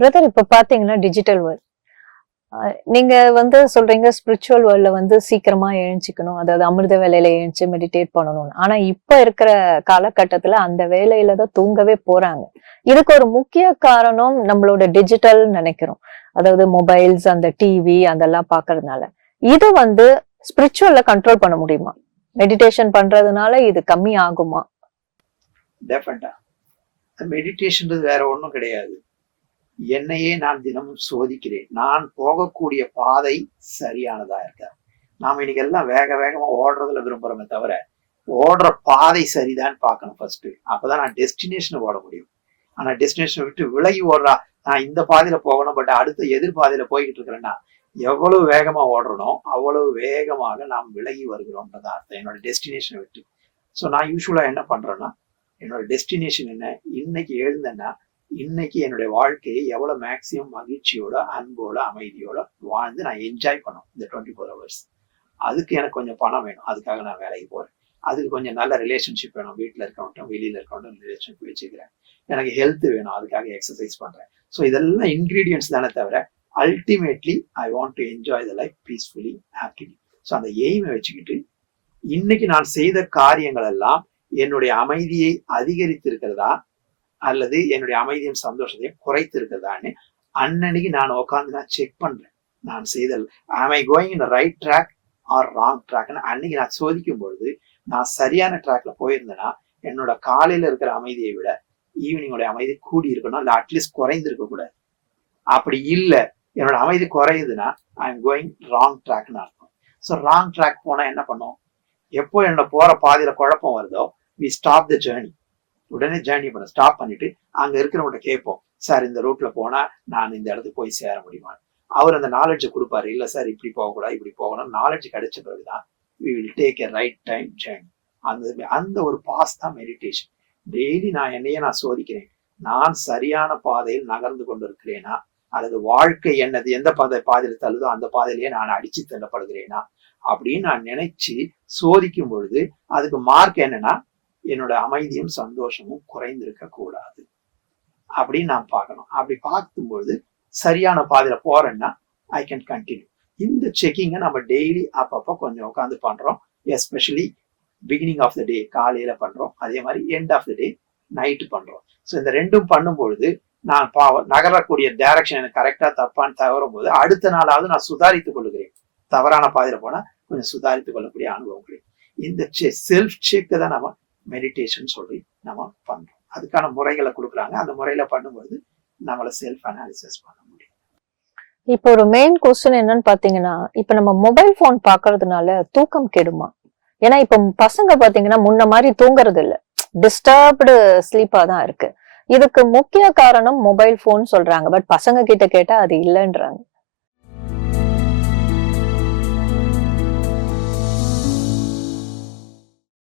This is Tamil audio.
பிரதர், இப்ப பாத்தீங்கன்னா டிஜிட்டல் வேர்ல்ட். நீங்க சொல்றீங்க ஸ்பிரிச்சுவல் வேர்ல்ட்ல சீக்கிரமா எழுஞ்சிக்கணும், அதாவது அமிர்த வேலையில எழுந்துச்சு மெடிடேட் பண்ணணும்னு. ஆனா இப்ப இருக்கிற காலகட்டத்துல அந்த வேலையில தான் தூங்கவே போறாங்க. இதுக்கு ஒரு முக்கிய காரணம் நம்மளோட டிஜிட்டல் நினைக்கிறோம். அதாவது மொபைல்ஸ், அந்த டிவி அதெல்லாம் பாக்குறதுனால. இது ஸ்பிரிச்சுவல்ல கண்ட்ரோல் பண்ண முடியுமா? மெடிடேஷன் பண்றதுனால இது கம்மி ஆகுமா? டெஃபினட்டா. மெடிடேஷன் வேற ஒண்ணும் கிடையாது. என்னையே நான் தினமும் சோதிக்கிறேன். நான் போகக்கூடிய பாதை சரியானதா இருக்கா? நாம இன்னைக்கு எல்லாம் வேக வேகமா ஓடுறதுல விரும்புறோமே தவிர, ஓடுற பாதை சரிதான் பார்க்கணும் ஃபர்ஸ்ட். அப்பதான் நான் டெஸ்டினேஷன் ஓட முடியும். ஆனா டெஸ்டினேஷனை விட்டு விலகி ஓடுறா, நான் இந்த பாதையில போகணும், பட் அடுத்த எதிர்பாதையில போய்கிட்டு இருக்கிறேன்னா எவ்வளவு வேகமா ஓடுறனோ அவ்வளவு வேகமாக நாம் விலகி வருகிறோம்ன்றதா அர்த்தம், என்னோட டெஸ்டினேஷனை விட்டு. ஸோ நான் யூஸ்வலா என்ன பண்றேன்னா, என்னோட டெஸ்டினேஷன் என்ன, இன்னைக்கு எழுந்தேன்னா இன்னைக்கு என்னுடைய வாழ்க்கையை எவ்வளவு மேக்சிமம் மகிழ்ச்சியோட, அன்போட, அமைதியோட வாழ்ந்து நான் என்ஜாய் பண்ணும் இந்த 24 hours. அதுக்கு எனக்கு கொஞ்சம் பணம் வேணும், அதுக்காக நான் வேலைக்கு போறேன். அதுக்கு கொஞ்சம் நல்ல ரிலேஷன்ஷிப் வேணும், வீட்டுல இருக்கவன்ட்டும் வெளியில இருக்கவன்ட்டும் ரிலேஷன்ஷிப் வச்சுக்கிறேன். எனக்கு ஹெல்த் வேணும், அதுக்காக எக்ஸசைஸ் பண்றேன். ஸோ இதெல்லாம் இன்கிரீடியன்ஸ் தானே தவிர, ultimately I want to enjoy the life peacefully, happily. So அந்த எய்மை வச்சுக்கிட்டு இன்னைக்கு நான் செய்த காரியங்கள் எல்லாம் என்னுடைய அமைதியை அதிகரித்து இருக்கிறதா அல்லது என்னுடைய அமைதியும் சந்தோஷத்தையும் குறைத்து இருக்கிறதான்னு அன்னன்னைக்கு நான் உட்காந்து நான் செக் பண்றேன். நான் செய்தல் am I going in the right track or wrong track? அன்னைக்கு நான் சோதிக்கும் பொழுது நான் சரியான ட்ராக்ல போயிருந்தேன்னா என்னோட காலையில இருக்கிற அமைதியை விட ஈவினிங்கோட அமைதி கூடி இருக்கணும், இல்லை அட்லீஸ்ட் குறைந்திருக்க கூடாது. அப்படி இல்லை, என்னோட அமைதி குறையுதுன்னா ஐ எம் கோயிங் ராங் ட்ராக்னு அர்த்தம். ஸோ ராங் ட்ராக் போனா என்ன பண்ணும்? எப்போ என்னோட போற பாதையில குழப்பம் வருதோ, வி ஸ்டாப் த ஜேர்னி. உடனே ஜேர்னி பண்ண ஸ்டாப் பண்ணிட்டு அங்க இருக்கிறவங்க கேட்போம், சார் இந்த ரூட்ல போனா நான் இந்த இடத்துக்கு போய் சேர முடியுமா? அவர் அந்த நாலேஜை கொடுப்பாரு. இல்ல சார் இப்படி போகக்கூடாது, இப்படி போகணும். நாலேஜ் கிடைச்ச பிறகுதான் we will take a right time journey. அந்த ஒரு பாஸ் தான் மெடிடேஷன். டெய்லி நான் என்னையே நான் சோதிக்கிறேன், நான் சரியான பாதையில் நகர்ந்து கொண்டு இருக்கிறேனா, அல்லது வாழ்க்கை என்னது எந்த பாதையில தள்ளுதோ அந்த பாதையிலேயே நான் அடிச்சு தள்ளப்படுகிறேனா அப்படின்னு நான் நினைச்சு சோதிக்கும் பொழுது அதுக்கு மார்க் என்னன்னா, என்னோட அமைதியும் சந்தோஷமும் குறைந்திருக்க கூடாது அப்படின்னு நான் பார்க்கணும். அப்படி பார்க்கும்பொழுது சரியான பாதையில போறேன்னா ஐ கேன் கண்டினியூ. இந்த செக்கிங்கை நம்ம டெய்லி அப்பப்போ கொஞ்சம் உட்காந்து பண்றோம். Especially beginning of the day காலையில பண்றோம், அதே மாதிரி end of the day night பண்றோம். ஸோ இந்த ரெண்டும் பண்ணும்பொழுது நான் நகரக்கூடிய டைரக்ஷன் எனக்கு கரெக்டா தப்பான்னு தவறும் போது அடுத்த நாளாவது நான் சுதாரித்துக் கொள்ளுகிறேன். தவறான பாதையில போனா கொஞ்சம் சுதாரித்துக் கொள்ளக்கூடிய அனுபவம் கிடைக்கும். இந்த செல்ஃப் செக் தான் நம்ம மெடிடேஷன் சொல்லி நம்ம பண்றோம். அதுக்கான முறைகளை கொடுக்குறாங்க. அந்த முறையில பண்ணும்போது நம்மள செல்ஃப் அனாலிசிஸ் பண்ண முடியும். இப்போ ஒரு மெயின் கொஸ்டின் என்னன்னு பாத்தீங்கன்னா, இப்ப நம்ம மொபைல் போன் பாக்குறதுனால தூக்கம் கெடுமா? ஏன்னா இப்ப பசங்க பாத்தீங்கன்னா முன்ன மாதிரி தூங்குறது இல்ல, டிஸ்டர்ப்டு ஸ்லீப்பா தான் இருக்கு. இதுக்கு முக்கிய காரணம் மொபைல் போன் சொல்றாங்க. பட் பசங்க கிட்ட கேட்டா அது இல்லைன்றாங்க.